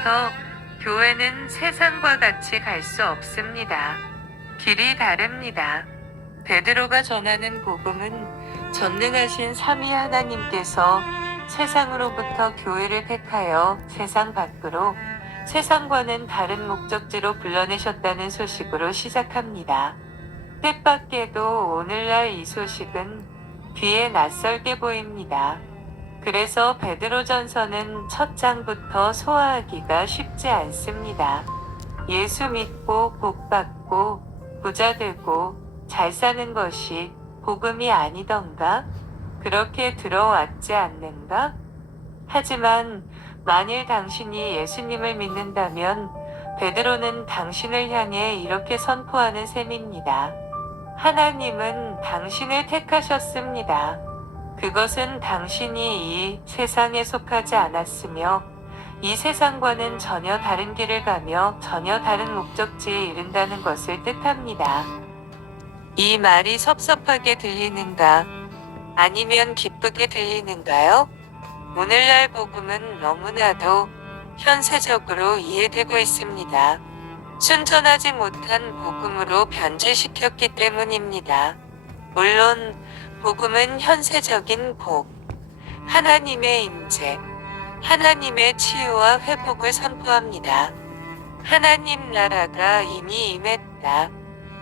처음부터 교회는 세상과 같이 갈 수 없습니다. 길이 다릅니다. 베드로가 전하는 복음은 전능하신 삼위 하나님께서 세상으로부터 교회를 택하여 세상 밖으로 세상과는 다른 목적지로 불러내셨다는 소식으로 시작합니다. 뜻밖에도 오늘날 이 소식은 귀에 낯설게 보입니다. 그래서 베드로전서는 첫 장부터 소화하기가 쉽지 않습니다. 예수 믿고 복받고 부자 되고 잘 사는 것이 복음이 아니던가? 그렇게 들어왔지 않는가? 하지만 만일 당신이 예수님을 믿는다면 베드로는 당신을 향해 이렇게 선포하는 셈입니다. 하나님은 당신을 택하셨습니다. 그것은 당신이 이 세상에 속하지 않았으며 이 세상과는 전혀 다른 길을 가며 전혀 다른 목적지에 이른다는 것을 뜻합니다. 이 말이 섭섭하게 들리는가? 아니면 기쁘게 들리는가요? 오늘날 복음은 너무나도 현세적으로 이해되고 있습니다. 순전하지 못한 복음으로 변질시켰기 때문입니다. 물론 복음은 현세적인 복, 하나님의 임재, 하나님의 치유와 회복을 선포합니다. 하나님 나라가 이미 임했다.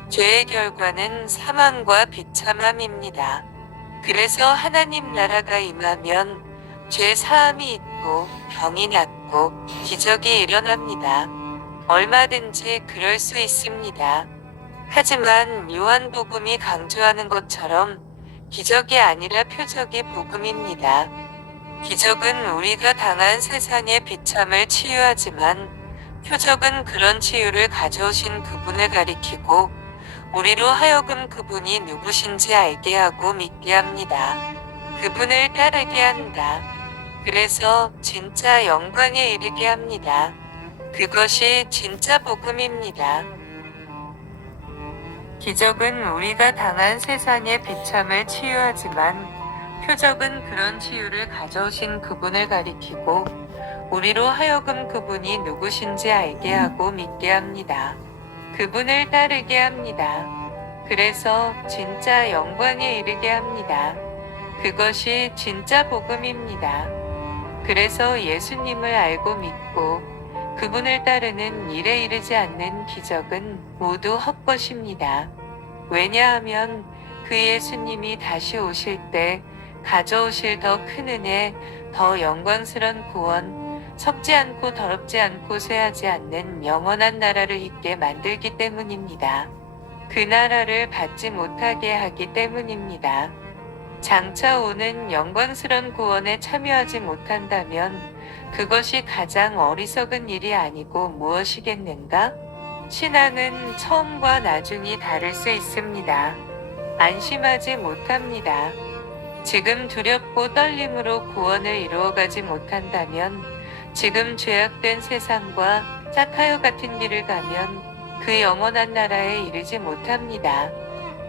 죄의 결과는 사망과 비참함입니다. 그래서 하나님 나라가 임하면 죄 사함이 있고 병이 낫고 기적이 일어납니다. 얼마든지 그럴 수 있습니다. 하지만 요한복음이 강조하는 것처럼 기적이 아니라 표적이 복음입니다. 기적은 우리가 당한 세상의 비참을 치유하지만 표적은 그런 치유를 가져오신 그분을 가리키고 우리로 하여금 그분이 누구신지 알게 하고 믿게 합니다. 그분을 따르게 한다. 그래서 진짜 영광에 이르게 합니다. 그것이 진짜 복음입니다. 기적은 우리가 당한 세상의 비참을 치유하지만 표적은 그런 치유를 가져오신 그분을 가리키고 우리로 하여금 그분이 누구신지 알게 하고 믿게 합니다. 그분을 따르게 합니다. 그래서 진짜 영광에 이르게 합니다. 그것이 진짜 복음입니다. 그래서 예수님을 알고 믿고 그분을 따르는 일에 이르지 않는 기적은 모두 헛것입니다. 왜냐하면 그 예수님이 다시 오실 때 가져오실 더 큰 은혜, 더 영광스런 구원, 썩지 않고 더럽지 않고 쇠하지 않는 영원한 나라를 있게 만들기 때문입니다. 그 나라를 받지 못하게 하기 때문입니다. 장차 오는 영광스런 구원에 참여하지 못한다면 그것이 가장 어리석은 일이 아니고 무엇이겠는가? 신앙은 처음과 나중이 다를 수 있습니다. 안심하지 못합니다. 지금 두렵고 떨림으로 구원을 이루어가지 못한다면 지금 죄악된 세상과 짝하여 같은 길을 가면 그 영원한 나라에 이르지 못합니다.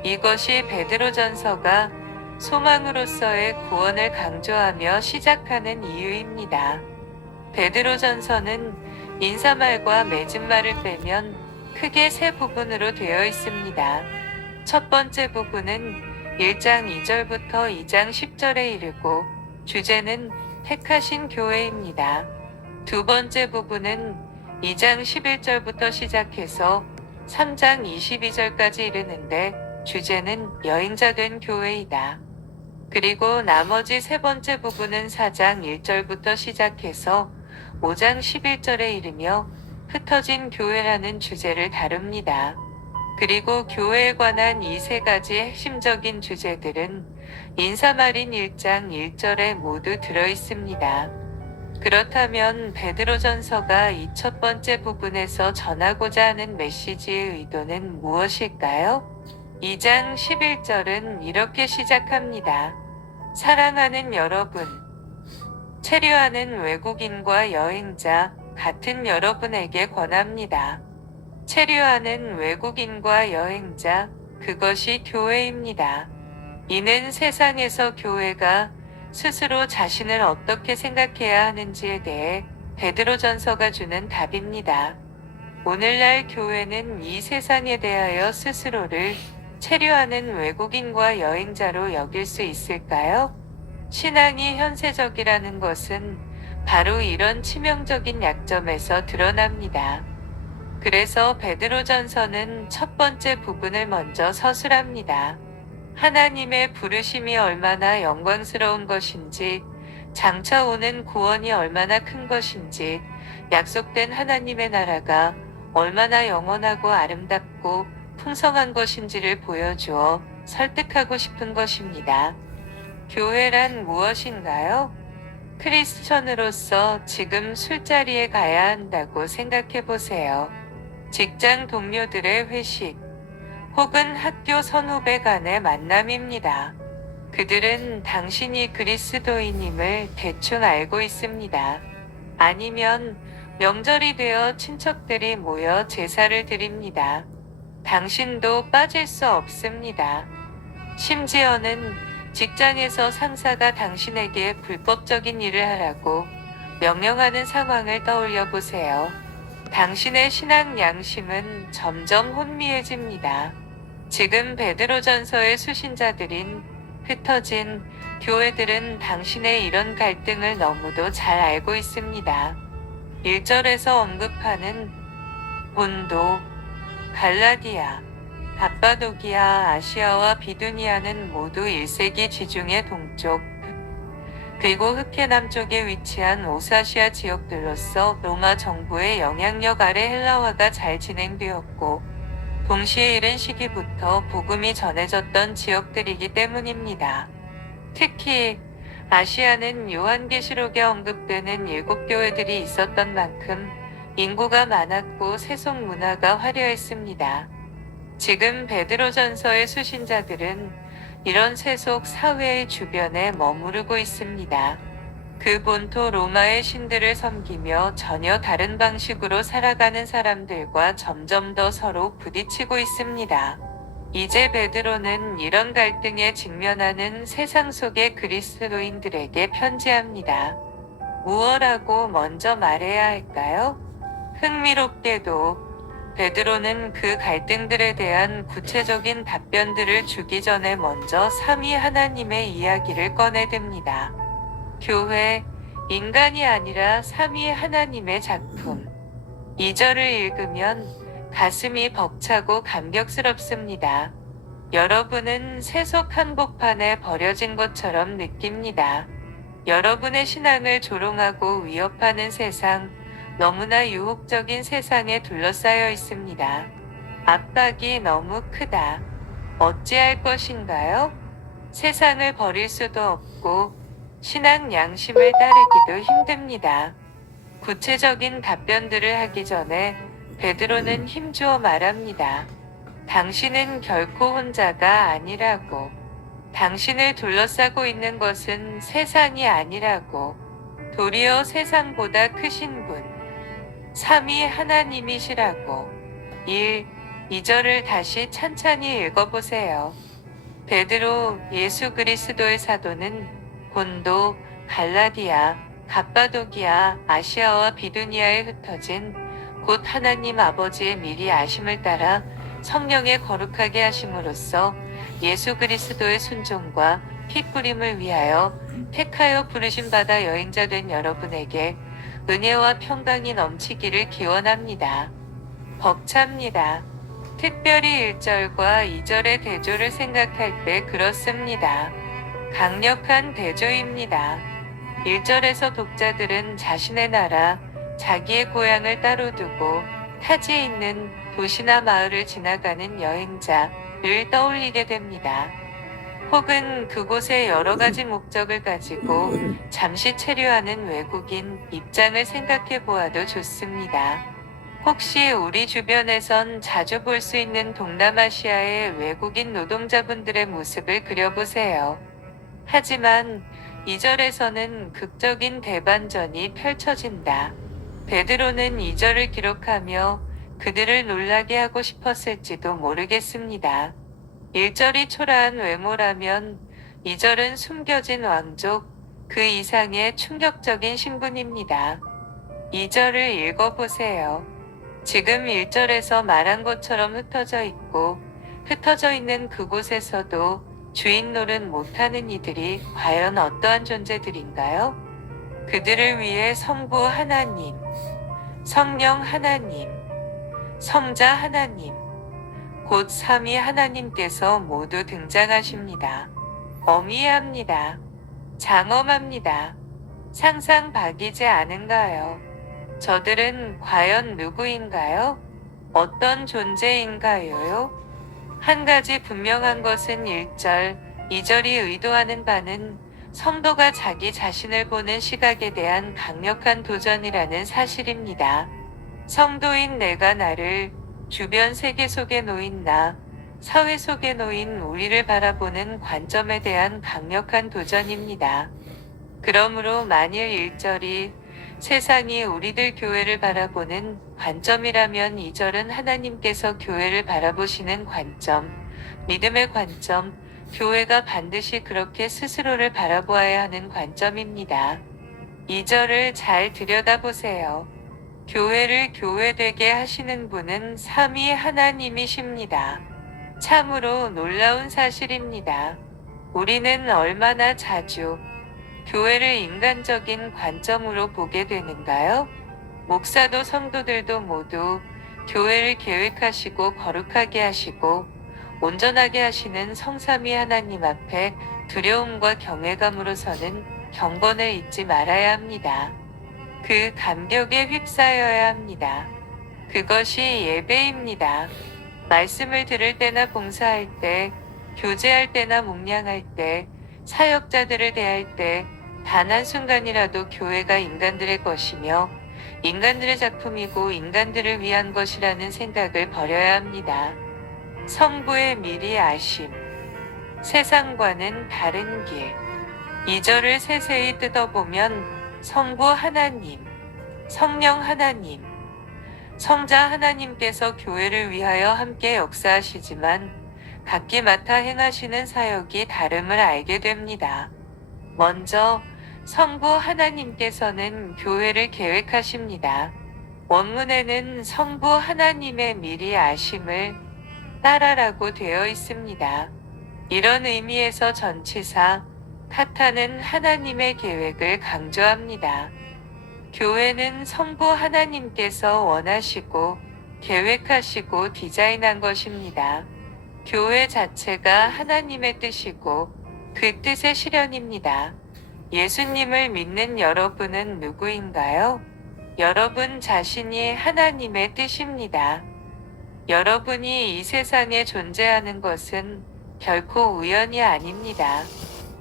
이것이 베드로전서가 소망으로서의 구원을 강조하며 시작하는 이유입니다. 베드로전서는 인사말과 맺은말을 빼면 크게 세 부분으로 되어 있습니다. 첫 번째 부분은 1장 2절부터 2장 10절에 이르고 주제는 택하신 교회입니다. 두 번째 부분은 2장 11절부터 시작해서 3장 22절까지 이르는데 주제는 여행자 된 교회이다. 그리고 나머지 세 번째 부분은 4장 1절부터 시작해서 5장 11절에 이르며 흩어진 교회라는 주제를 다룹니다. 그리고 교회에 관한 이 세 가지 핵심적인 주제들은 인사말인 1장 1절에 모두 들어 있습니다. 그렇다면 베드로전서가 이 첫 번째 부분에서 전하고자 하는 메시지의 의도는 무엇일까요? 2장 11절은 이렇게 시작합니다. 사랑하는 여러분, 체류하는 외국인과 여행자 같은 여러분에게 권합니다. 체류하는 외국인과 여행자, 그것이 교회입니다. 이는 세상에서 교회가 스스로 자신을 어떻게 생각해야 하는지에 대해 베드로전서가 주는 답입니다. 오늘날 교회는 이 세상에 대하여 스스로를 체류하는 외국인과 여행자로 여길 수 있을까요? 신앙이 현세적이라는 것은 바로 이런 치명적인 약점에서 드러납니다. 그래서 베드로전서는 첫 번째 부분을 먼저 서술합니다. 하나님의 부르심이 얼마나 영광스러운 것인지, 장차 오는 구원이 얼마나 큰 것인지, 약속된 하나님의 나라가 얼마나 영원하고 아름답고 풍성한 것인지를 보여주어 설득하고 싶은 것입니다. 교회란 무엇인가요? 크리스천으로서 지금 술자리에 가야 한다고 생각해 보세요. 직장 동료들의 회식, 혹은 학교 선후배 간의 만남입니다. 그들은 당신이 그리스도인임을 대충 알고 있습니다. 아니면 명절이 되어 친척들이 모여 제사를 드립니다. 당신도 빠질 수 없습니다. 심지어는 직장에서 상사가 당신에게 불법적인 일을 하라고 명령하는 상황을 떠올려 보세요. 당신의 신앙 양심은 점점 혼미해집니다. 지금 베드로전서의 수신자들인 흩어진 교회들은 당신의 이런 갈등을 너무도 잘 알고 있습니다. 1절에서 언급하는 본도, 갈라디아, 갑바도기아, 아시아와 비두니아는 모두 1세기 지중해 동쪽, 그리고 흑해 남쪽에 위치한 오사시아 지역들로서 로마 정부의 영향력 아래 헬라화가 잘 진행되었고, 동시에 이른 시기부터 복음이 전해졌던 지역들이기 때문입니다. 특히 아시아는 요한계시록에 언급되는 7교회들이 있었던 만큼 인구가 많았고 세속 문화가 화려했습니다. 지금 베드로전서의 수신자들은 이런 세속 사회의 주변에 머무르고 있습니다. 그 본토 로마의 신들을 섬기며 전혀 다른 방식으로 살아가는 사람들과 점점 더 서로 부딪히고 있습니다. 이제 베드로는 이런 갈등에 직면하는 세상 속의 그리스도인들에게 편지합니다. 무엇라고 먼저 말해야 할까요? 흥미롭게도 베드로는 그 갈등들에 대한 구체적인 답변들을 주기 전에 먼저 삼위 하나님의 이야기를 꺼내듭니다. 교회, 인간이 아니라 삼위 하나님의 작품. 2절을 읽으면 가슴이 벅차고 감격스럽습니다. 여러분은 세속 한복판에 버려진 것처럼 느낍니다. 여러분의 신앙을 조롱하고 위협하는 세상, 너무나 유혹적인 세상에 둘러싸여 있습니다. 압박이 너무 크다. 어찌할 것인가요? 세상을 버릴 수도 없고 신앙 양심을 따르기도 힘듭니다. 구체적인 답변들을 하기 전에 베드로는 힘주어 말합니다. 당신은 결코 혼자가 아니라고. 당신을 둘러싸고 있는 것은 세상이 아니라고. 도리어 세상보다 크신 분. 삼위 하나님이시라고. 2절을 다시 찬찬히 읽어보세요. 베드로 예수 그리스도의 사도는 본도, 갈라디아, 갑바도기아, 아시아와 비두니아에 흩어진 곧 하나님 아버지의 미리 아심을 따라 성령에 거룩하게 하심으로써 예수 그리스도의 순종과 피 뿌림을 위하여 택하여 부르심 받아 여행자 된 여러분에게 은혜와 평강이 넘치기를 기원합니다. 벅찹니다. 특별히 1절과 2절의 대조를 생각할 때 그렇습니다. 강력한 대조입니다. 1절에서 독자들은 자신의 나라, 자기의 고향을 따로 두고 타지에 있는 도시나 마을을 지나가는 여행자를 떠올리게 됩니다. 혹은 그곳에 여러 가지 목적을 가지고 잠시 체류하는 외국인 입장을 생각해 보아도 좋습니다. 혹시 우리 주변에선 자주 볼 수 있는 동남아시아의 외국인 노동자분들의 모습을 그려보세요. 하지만 2절에서는 극적인 대반전이 펼쳐진다. 베드로는 2절을 기록하며 그들을 놀라게 하고 싶었을지도 모르겠습니다. 1절이 초라한 외모라면 2절은 숨겨진 왕족, 그 이상의 충격적인 신분입니다. 2절을 읽어보세요. 지금 1절에서 말한 것처럼 흩어져 있고 흩어져 있는 그곳에서도 주인 노릇 못하는 이들이 과연 어떠한 존재들인가요? 그들을 위해 성부 하나님, 성령 하나님, 성자 하나님, 곧 삼위 하나님께서 모두 등장하십니다. 어미합니다. 장엄합니다. 상상 박이지 않은가요? 저들은 과연 누구인가요? 어떤 존재인가요? 한 가지 분명한 것은 1절, 2절이 의도하는 바는 성도가 자기 자신을 보는 시각에 대한 강력한 도전이라는 사실입니다. 성도인 내가 나를, 주변 세계 속에 놓인 나, 사회 속에 놓인 우리를 바라보는 관점에 대한 강력한 도전입니다. 그러므로 만일 1절이 세상이 우리들 교회를 바라보는 관점이라면 2절은 하나님께서 교회를 바라보시는 관점, 믿음의 관점, 교회가 반드시 그렇게 스스로를 바라보아야 하는 관점입니다. 2절을 잘 들여다보세요. 교회를 교회되게 하시는 분은 삼위 하나님이십니다. 참으로 놀라운 사실입니다. 우리는 얼마나 자주 교회를 인간적인 관점으로 보게 되는가요? 목사도 성도들도 모두 교회를 계획하시고 거룩하게 하시고 온전하게 하시는 성삼위 하나님 앞에 두려움과 경외감으로서는 경건을 잊지 말아야 합니다. 그 감격에 휩싸여야 합니다. 그것이 예배입니다. 말씀을 들을 때나 봉사할 때, 교제할 때나 묵냥할 때, 사역자들을 대할 때, 단 한순간이라도 교회가 인간들의 것이며 인간들의 작품이고 인간들을 위한 것이라는 생각을 버려야 합니다. 성부의 미리 아심, 세상과는 다른 길. 2절을 세세히 뜯어보면 성부 하나님, 성령 하나님, 성자 하나님께서 교회를 위하여 함께 역사하시지만 각기 맡아 행하시는 사역이 다름을 알게 됩니다. 먼저 성부 하나님께서는 교회를 계획하십니다. 원문에는 성부 하나님의 미리 아심을 따라라고 되어 있습니다. 이런 의미에서 전치사 카타는 하나님의 계획을 강조합니다. 교회는 성부 하나님께서 원하시고 계획하시고 디자인한 것입니다. 교회 자체가 하나님의 뜻이고 그 뜻의 실현입니다. 예수님을 믿는 여러분은 누구인가요? 여러분 자신이 하나님의 뜻입니다. 여러분이 이 세상에 존재하는 것은 결코 우연이 아닙니다.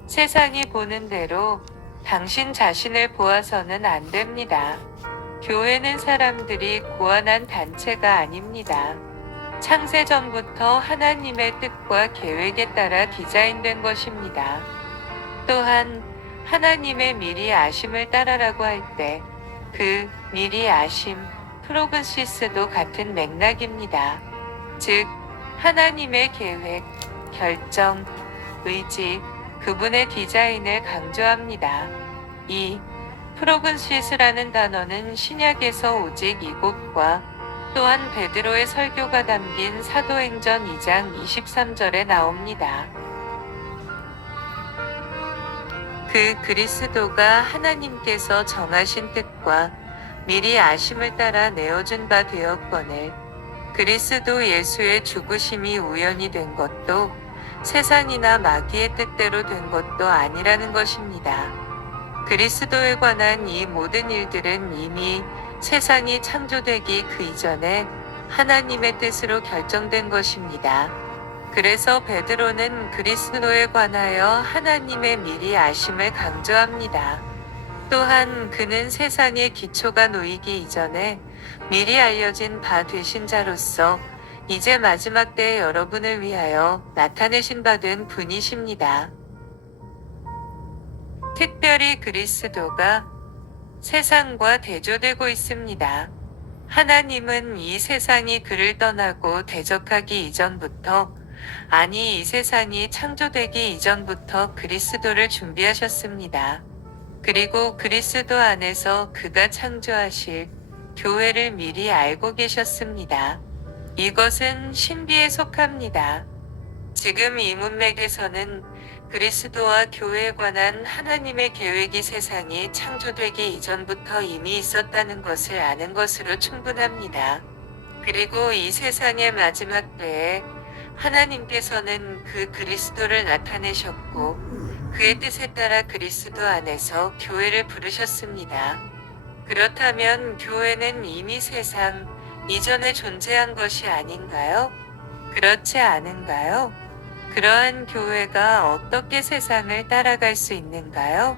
세상이 보는 대로 당신 자신을 보아서는 안 됩니다. 교회는 사람들이 고안한 단체가 아닙니다. 창세전부터 하나님의 뜻과 계획에 따라 디자인된 것입니다. 또한 하나님의 미리 아심을 따라라고 할 때 그 미리 아심, 프로근시스도 같은 맥락입니다. 즉, 하나님의 계획, 결정, 의지, 그분의 디자인을 강조합니다. 이 프로근시스라는 단어는 신약에서 오직 이곳과 또한 베드로의 설교가 담긴 사도행전 2장 23절에 나옵니다. 그 그리스도가 하나님께서 정하신 뜻과 미리 아심을 따라 내어준 바 되었거늘 그리스도 예수의 죽으심이 우연이 된 것도 세상이나 마귀의 뜻대로 된 것도 아니라는 것입니다. 그리스도에 관한 이 모든 일들은 이미 세상이 창조되기 그 이전에 하나님의 뜻으로 결정된 것입니다. 그래서 베드로는 그리스도에 관하여 하나님의 미리 아심을 강조합니다. 또한 그는 세상의 기초가 놓이기 이전에 미리 알려진 바 되신 자로서 이제 마지막 때에 여러분을 위하여 나타내신 바 된 분이십니다. 특별히 그리스도가 세상과 대조되고 있습니다. 하나님은 이 세상이 그를 떠나고 대적하기 이전부터, 아니 이 세상이 창조되기 이전부터 그리스도를 준비하셨습니다. 그리고 그리스도 안에서 그가 창조하실 교회를 미리 알고 계셨습니다. 이것은 신비에 속합니다. 지금 이 문맥에서는 그리스도와 교회에 관한 하나님의 계획이 세상이 창조되기 이전부터 이미 있었다는 것을 아는 것으로 충분합니다. 그리고 이 세상의 마지막 때에 하나님께서는 그 그리스도를 나타내셨고 그의 뜻에 따라 그리스도 안에서 교회를 부르셨습니다. 그렇다면 교회는 이미 세상 이전에 존재한 것이 아닌가요? 그렇지 않은가요? 그러한 교회가 어떻게 세상을 따라갈 수 있는가요?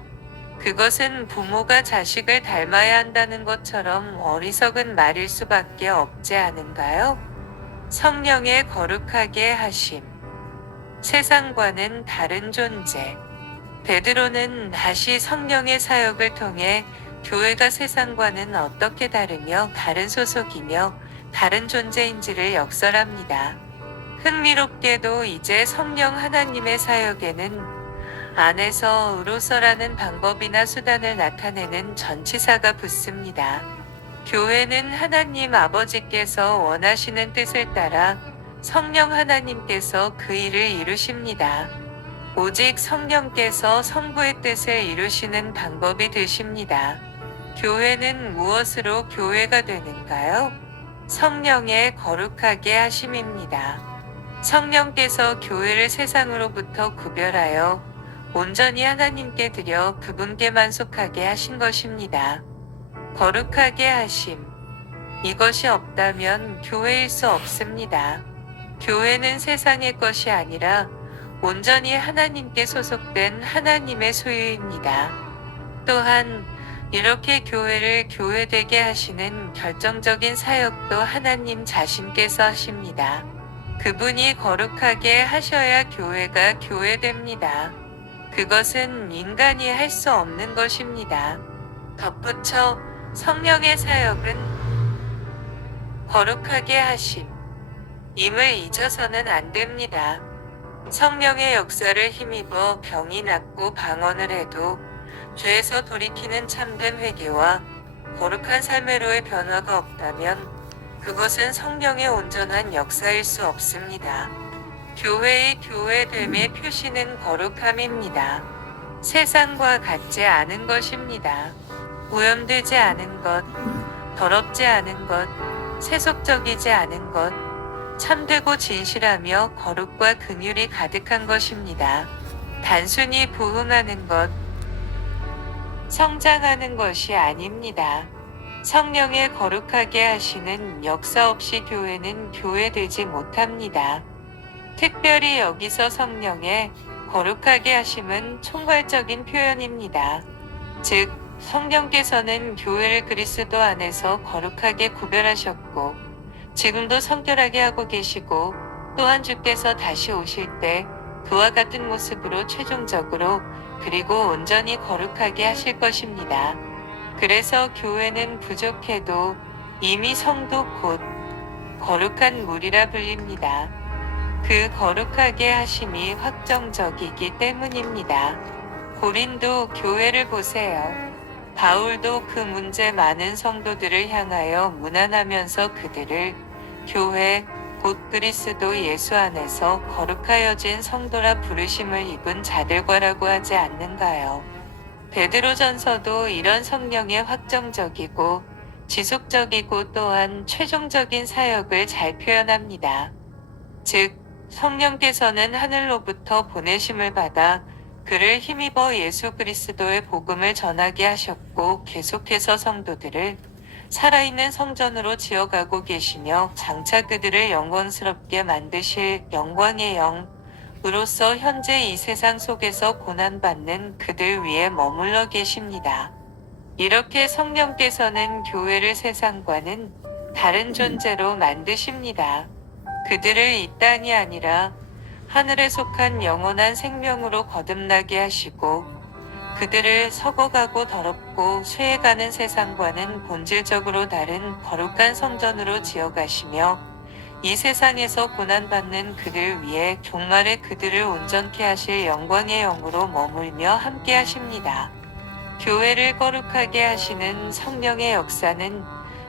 그것은 부모가 자식을 닮아야 한다는 것처럼 어리석은 말일 수밖에 없지 않은가요? 성령의 거룩하게 하심. 세상과는 다른 존재. 베드로는 다시 성령의 사역을 통해 교회가 세상과는 어떻게 다르며 다른 소속이며 다른 존재인지를 역설합니다. 흥미롭게도 이제 성령 하나님의 사역에는 안에서 으로서라는 방법이나 수단을 나타내는 전치사가 붙습니다. 교회는 하나님 아버지께서 원하시는 뜻을 따라 성령 하나님께서 그 일을 이루십니다. 오직 성령께서 성부의 뜻을 이루시는 방법이 되십니다. 교회는 무엇으로 교회가 되는가요? 성령의 거룩하게 하심입니다. 성령께서 교회를 세상으로부터 구별하여 온전히 하나님께 드려 그분께만 속하게 하신 것입니다. 거룩하게 하심. 이것이 없다면 교회일 수 없습니다. 교회는 세상의 것이 아니라 온전히 하나님께 소속된 하나님의 소유입니다. 또한 이렇게 교회를 교회되게 하시는 결정적인 사역도 하나님 자신께서 하십니다. 그분이 거룩하게 하셔야 교회가 교회됩니다. 그것은 인간이 할 수 없는 것입니다. 덧붙여 성령의 사역은 거룩하게 하심. 임을 잊어서는 안 됩니다. 성령의 역사를 힘입어 병이 낫고 방언을 해도 죄에서 돌이키는 참된 회개와 거룩한 삶으로의 변화가 없다면 그것은 성령의 온전한 역사일 수 없습니다. 교회의 교회됨의 표시는 거룩함입니다. 세상과 같지 않은 것입니다. 오염되지 않은 것, 더럽지 않은 것, 세속적이지 않은 것, 참되고 진실하며 거룩과 긍휼이 가득한 것입니다. 단순히 부흥하는 것, 성장하는 것이 아닙니다. 성령의 거룩하게 하시는 역사 없이 교회는 교회되지 못합니다. 특별히 여기서 성령의 거룩하게 하심은 총괄적인 표현입니다. 즉, 성령께서는 교회를 그리스도 안에서 거룩하게 구별하셨고, 지금도 성결하게 하고 계시고, 또한 주께서 다시 오실 때 그와 같은 모습으로 최종적으로 그리고 온전히 거룩하게 하실 것입니다. 그래서 교회는 부족해도 이미 성도 곧 거룩한 무리라 불립니다. 그 거룩하게 하심이 확정적이기 때문입니다. 고린도 교회를 보세요. 바울도 그 문제 많은 성도들을 향하여 문안하면서 그들을 교회 곧 그리스도 예수 안에서 거룩하여진 성도라 부르심을 입은 자들과라고 하지 않는가요? 베드로전서도 이런 성령의 확정적이고 지속적이고 또한 최종적인 사역을 잘 표현합니다. 즉, 성령께서는 하늘로부터 보내심을 받아 그를 힘입어 예수 그리스도의 복음을 전하게 하셨고 계속해서 성도들을 살아있는 성전으로 지어가고 계시며 장차 그들을 영광스럽게 만드실 영광의 영으로서 현재 이 세상 속에서 고난받는 그들 위에 머물러 계십니다. 이렇게 성령께서는 교회를 세상과는 다른 존재로 만드십니다. 그들을 이 땅이 아니라 하늘에 속한 영원한 생명으로 거듭나게 하시고 그들을 썩어가고 더럽고 쇠해가는 세상과는 본질적으로 다른 거룩한 성전으로 지어가시며 이 세상에서 고난받는 그들 위해 종말에 그들을 온전케 하실 영광의 영으로 머물며 함께 하십니다. 교회를 거룩하게 하시는 성령의 역사는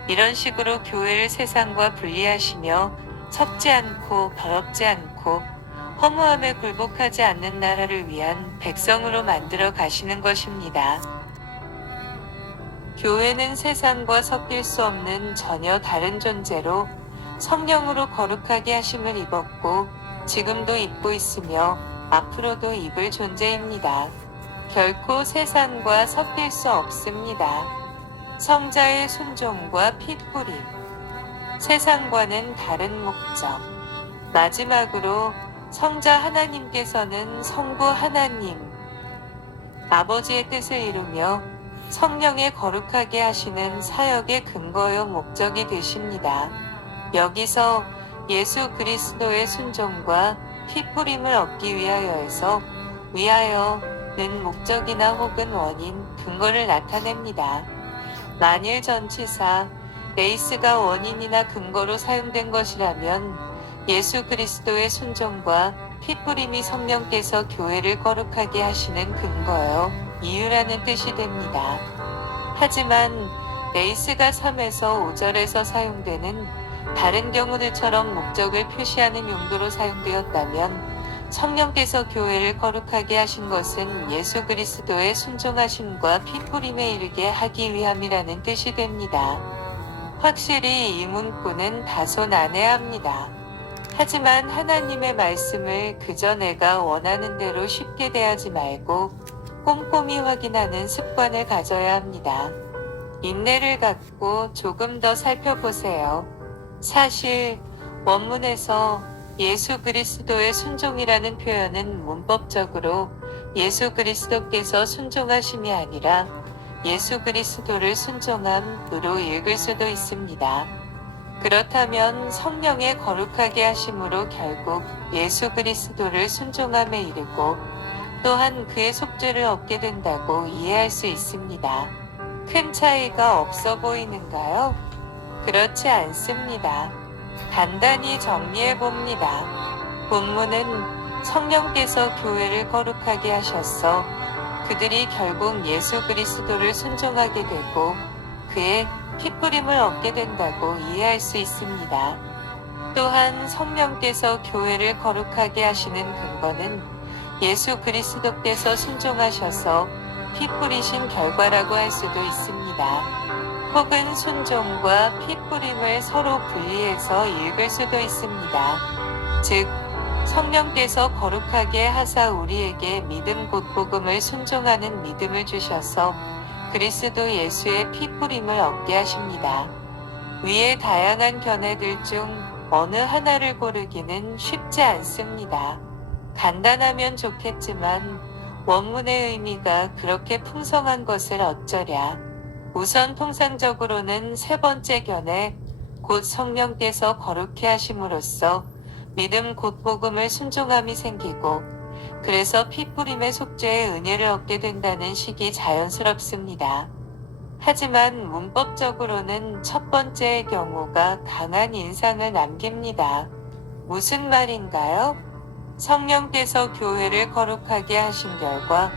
이런 식으로 교회를 세상과 분리하시며 섞지 않고 더럽지 않고 허무함에 굴복하지 않는 나라를 위한 백성으로 만들어 가시는 것입니다. 교회는 세상과 섞일 수 없는 전혀 다른 존재로 성령으로 거룩하게 하심을 입었고 지금도 입고 있으며 앞으로도 입을 존재입니다. 결코 세상과 섞일 수 없습니다. 성자의 순종과 핏뿌림, 세상과는 다른 목적. 마지막으로 성자 하나님께서는 성부 하나님, 아버지의 뜻을 이루며 성령의 거룩하게 하시는 사역의 근거요 목적이 되십니다. 여기서 예수 그리스도의 순종과 핏뿌림을 얻기 위하여에서 위하여는 목적이나 혹은 원인, 근거를 나타냅니다. 만일 전치사 레이스가 원인이나 근거로 사용된 것이라면 예수 그리스도의 순종과 핏뿌림이 성령께서 교회를 거룩하게 하시는 근거요, 이유라는 뜻이 됩니다. 하지만 레이스가 3에서 5절에서 사용되는 다른 경우들처럼 목적을 표시하는 용도로 사용되었다면 성령께서 교회를 거룩하게 하신 것은 예수 그리스도의 순종하심과 핏뿌림에 이르게 하기 위함이라는 뜻이 됩니다. 확실히 이 문구는 다소 난해합니다. 하지만 하나님의 말씀을 그저 내가 원하는 대로 쉽게 대하지 말고 꼼꼼히 확인하는 습관을 가져야 합니다. 인내를 갖고 조금 더 살펴보세요. 사실 원문에서 예수 그리스도의 순종이라는 표현은 문법적으로 예수 그리스도께서 순종하심이 아니라 예수 그리스도를 순종함으로 읽을 수도 있습니다. 그렇다면 성령의 거룩하게 하심으로 결국 예수 그리스도를 순종함에 이르고 또한 그의 속죄를 얻게 된다고 이해할 수 있습니다. 큰 차이가 없어 보이는가요? 그렇지 않습니다. 간단히 정리해 봅니다. 본문은 성령께서 교회를 거룩하게 하셔서 그들이 결국 예수 그리스도를 순종하게 되고 그의 핏뿌림을 얻게 된다고 이해할 수 있습니다. 또한 성령께서 교회를 거룩하게 하시는 근거는 예수 그리스도께서 순종하셔서 핏뿌리신 결과라고 할 수도 있습니다. 혹은 순종과 핏뿌림을 서로 분리해서 읽을 수도 있습니다. 즉, 성령께서 거룩하게 하사 우리에게 믿음 곧 복음을 순종하는 믿음을 주셔서 그리스도 예수의 핏뿌림을 얻게 하십니다. 위의 다양한 견해들 중 어느 하나를 고르기는 쉽지 않습니다. 간단하면 좋겠지만 원문의 의미가 그렇게 풍성한 것을 어쩌랴. 우선 통상적으로는 세 번째 견해, 곧 성령께서 거룩해 하심으로써 믿음 곧 복음을 순종함이 생기고 그래서 핏뿌림의 속죄의 은혜를 얻게 된다는 식이 자연스럽습니다. 하지만 문법적으로는 첫 번째의 경우가 강한 인상을 남깁니다. 무슨 말인가요? 성령께서 교회를 거룩하게 하신 결과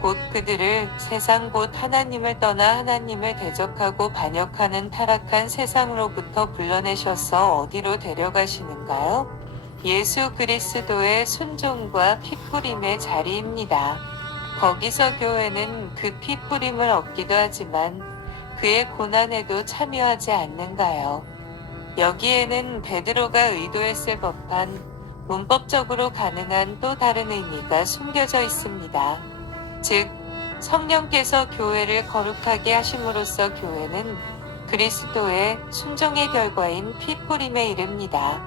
곧 그들을 세상 곧 하나님을 떠나 하나님을 대적하고 반역하는 타락한 세상으로부터 불러내셔서 어디로 데려가시는가요? 예수 그리스도의 순종과 핏뿌림의 자리입니다. 거기서 교회는 그 핏뿌림을 얻기도 하지만 그의 고난에도 참여하지 않는가요? 여기에는 베드로가 의도했을 법한 문법적으로 가능한 또 다른 의미가 숨겨져 있습니다. 즉, 성령께서 교회를 거룩하게 하심으로써 교회는 그리스도의 순종의 결과인 핏뿌림에 이릅니다.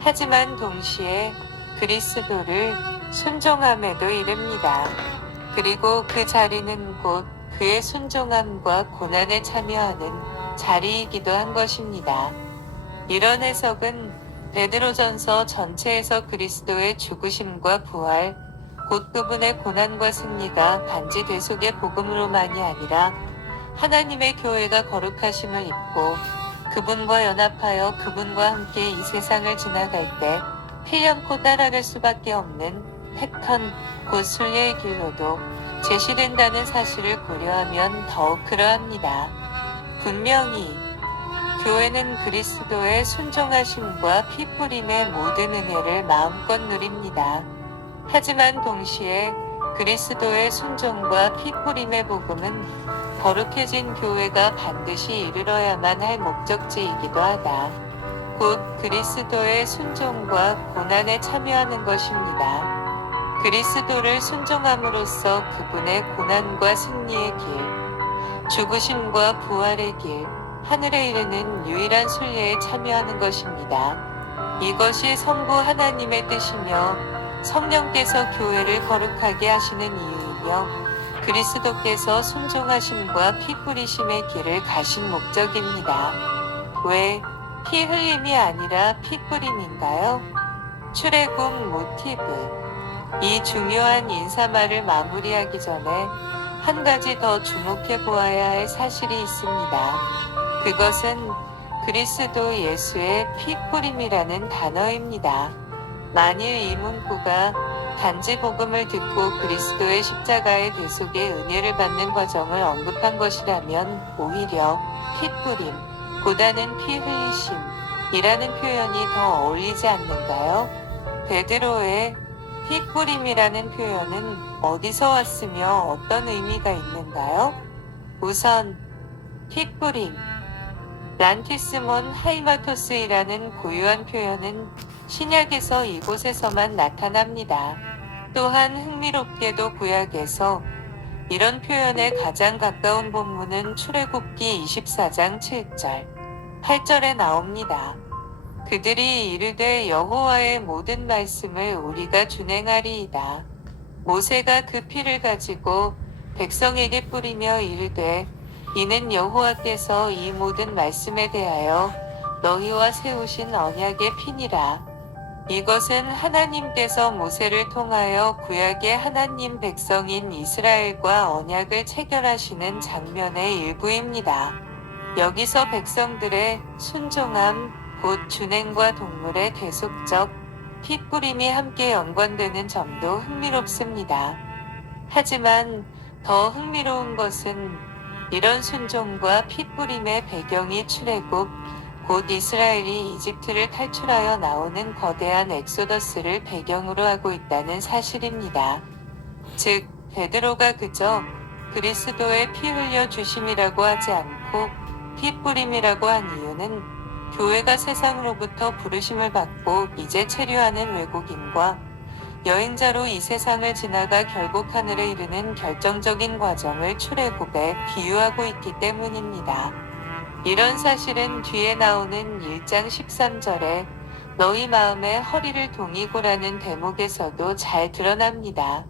하지만 동시에 그리스도를 순종함에도 이릅니다. 그리고 그 자리는 곧 그의 순종함과 고난에 참여하는 자리이기도 한 것입니다. 이런 해석은 베드로전서 전체에서 그리스도의 죽으심과 부활, 곧 그분의 고난과 승리가 단지 대속의 복음으로만이 아니라 하나님의 교회가 거룩하심을 입고 그분과 연합하여 그분과 함께 이 세상을 지나갈 때 필연코 따라갈 수밖에 없는 패턴, 곧 순례의 길로도 제시된다는 사실을 고려하면 더욱 그러합니다. 분명히 교회는 그리스도의 순종하심과 피 뿌림의 모든 은혜를 마음껏 누립니다. 하지만 동시에 그리스도의 순종과 피 뿌림의 복음은 거룩해진 교회가 반드시 이르러야만 할 목적지이기도 하다. 곧 그리스도의 순종과 고난에 참여하는 것입니다. 그리스도를 순종함으로써 그분의 고난과 승리의 길, 죽으심과 부활의 길, 하늘에 이르는 유일한 순례에 참여하는 것입니다. 이것이 성부 하나님의 뜻이며 성령께서 교회를 거룩하게 하시는 이유이며 그리스도께서 순종하심과 피 뿌리심의 길을 가신 목적입니다. 왜 피 흘림이 아니라 피 뿌림인가요? 출애굽 모티브. 이 중요한 인사말을 마무리하기 전에 한 가지 더 주목해 보아야 할 사실이 있습니다. 그것은 그리스도 예수의 피 뿌림이라는 단어입니다. 만일 이 문구가 단지 복음을 듣고 그리스도의 십자가의 대속의 은혜를 받는 과정을 언급한 것이라면 오히려 피 뿌림 보다는 피 흘리심이라는 표현이 더 어울리지 않는가요? 베드로의 피 뿌림이라는 표현은 어디서 왔으며 어떤 의미가 있는가요? 우선 피 뿌림 란티스몬 하이마토스이라는 고유한 표현은 신약에서 이곳에서만 나타납니다. 또한 흥미롭게도 구약에서 이런 표현에 가장 가까운 본문은 출애굽기 24장 7절, 8절에 나옵니다. 그들이 이르되 여호와의 모든 말씀을 우리가 준행하리이다. 모세가 그 피를 가지고 백성에게 뿌리며 이르되 이는 여호와께서 이 모든 말씀에 대하여 너희와 세우신 언약의 피니라. 이것은 하나님께서 모세를 통하여 구약의 하나님 백성인 이스라엘과 언약을 체결하시는 장면의 일부입니다. 여기서 백성들의 순종함, 곧 준행과 동물의 대속적 피 뿌림이 함께 연관되는 점도 흥미롭습니다. 하지만 더 흥미로운 것은 이런 순종과 피 뿌림의 배경이 출애굽, 곧 이스라엘이 이집트를 탈출하여 나오는 거대한 엑소더스를 배경으로 하고 있다는 사실입니다. 즉, 베드로가 그저 그리스도의 피 흘려 주심이라고 하지 않고 피 뿌림이라고 한 이유는 교회가 세상으로부터 부르심을 받고 이제 체류하는 외국인과 여행자로 이 세상을 지나가 결국 하늘에 이르는 결정적인 과정을 출애굽에 비유하고 있기 때문입니다. 이런 사실은 뒤에 나오는 1장 13절에 너희 마음에 허리를 동이고라는 대목에서도 잘 드러납니다.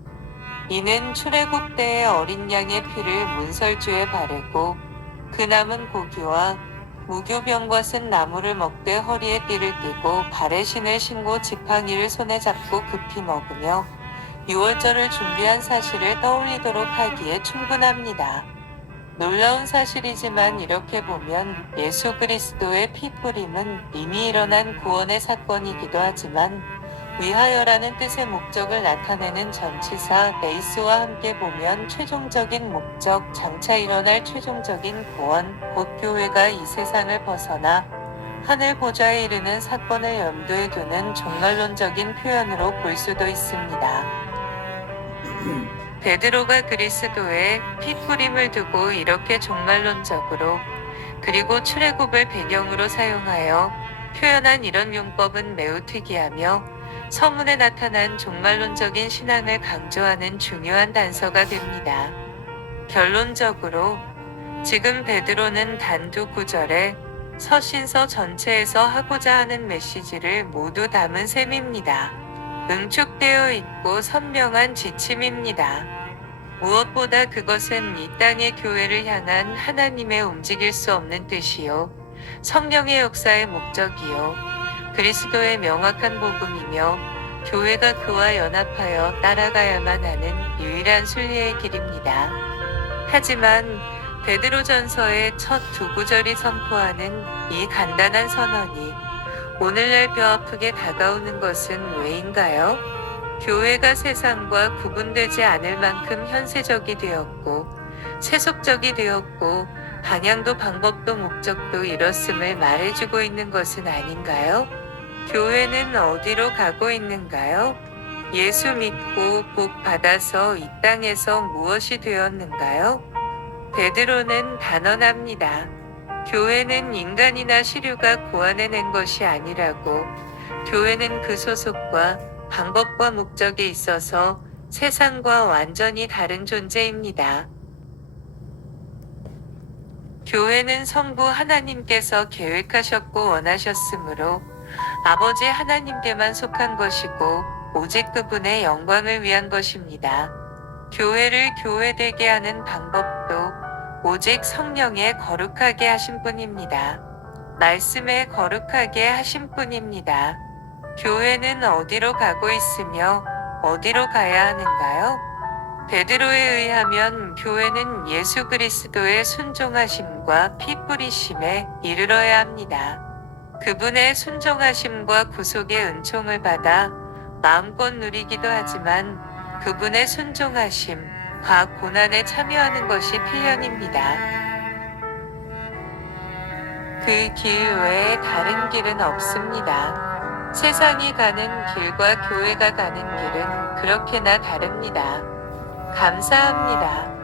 이는 출애굽 때의 어린 양의 피를 문설주에 바르고 그 남은 고기와 무교병과 쓴 나무를 먹되 허리에 띠를 띠고 발에 신을 신고 지팡이를 손에 잡고 급히 먹으며 유월절을 준비한 사실을 떠올리도록 하기에 충분합니다. 놀라운 사실이지만 이렇게 보면 예수 그리스도의 피 뿌림은 이미 일어난 구원의 사건이기도 하지만 위하여라는 뜻의 목적을 나타내는 전치사 에이스와 함께 보면 최종적인 목적, 장차 일어날 최종적인 구원, 곧 교회가 이 세상을 벗어나 하늘 보좌에 이르는 사건을 염두에 두는 종말론적인 표현으로 볼 수도 있습니다. 베드로가 그리스도의 피 뿌림을 두고 이렇게 종말론적으로 그리고 출애굽을 배경으로 사용하여 표현한 이런 용법은 매우 특이하며 서문에 나타난 종말론적인 신앙을 강조하는 중요한 단서가 됩니다. 결론적으로 지금 베드로는 단 두 구절에 서신서 전체에서 하고자 하는 메시지를 모두 담은 셈입니다. 응축되어 있고 선명한 지침입니다. 무엇보다 그것은 이 땅의 교회를 향한 하나님의 움직일 수 없는 뜻이요, 성령의 역사의 목적이요, 그리스도의 명확한 복음이며 교회가 그와 연합하여 따라가야만 하는 유일한 순례의 길입니다. 하지만 베드로전서의 첫 두 구절이 선포하는 이 간단한 선언이 오늘날 뼈아프게 다가오는 것은 왜인가요? 교회가 세상과 구분되지 않을 만큼 현세적이 되었고 세속적이 되었고 방향도 방법도 목적도 이렇음을 말해주고 있는 것은 아닌가요? 교회는 어디로 가고 있는가요? 예수 믿고 복 받아서 이 땅에서 무엇이 되었는가요? 베드로는 단언합니다. 교회는 인간이나 시류가 고안해낸 것이 아니라고. 교회는 그 소속과 방법과 목적에 있어서 세상과 완전히 다른 존재입니다. 교회는 성부 하나님께서 계획하셨고 원하셨으므로 아버지 하나님께만 속한 것이고 오직 그분의 영광을 위한 것입니다. 교회를 교회되게 하는 방법도 오직 성령에 거룩하게 하신 뿐입니다. 말씀에 거룩하게 하신 뿐입니다. 교회는 어디로 가고 있으며 어디로 가야 하는가요? 베드로에 의하면 교회는 예수 그리스도의 순종하심과 피 뿌리심에 이르러야 합니다. 그분의 순종하심과 구속의 은총을 받아 마음껏 누리기도 하지만 그분의 순종하심과 고난에 참여하는 것이 필연입니다. 그 길 외에 다른 길은 없습니다. 세상이 가는 길과 교회가 가는 길은 그렇게나 다릅니다. 감사합니다.